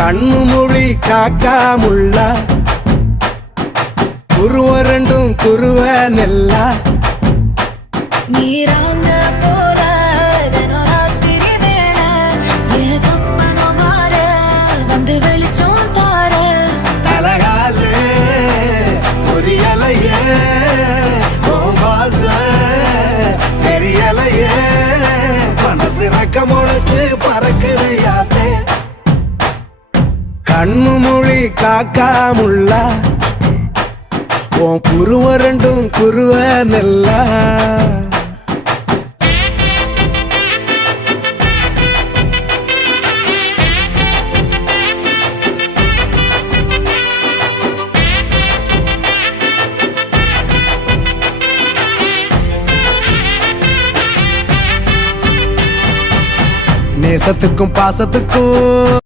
கண்ணு மொழி காக்காமுள்ள குருவ ரெண்டும் குருவ நெல்லா நீராங்க போல தினராத்திரி வேண என் சொப்பனம் மாற வந்து வெளிச்சம் தார தலகாலே பொரியலையே ஓம்பாச பெரியலையே மனசு ரக்க முளைச்சு பறக்குது யாத்தே கண்ணு மொழி காக்காமுள்ள உன் குருவ ரெண்டும் குருவ நெல்லா நேசத்துக்கும் பாசத்துக்கும்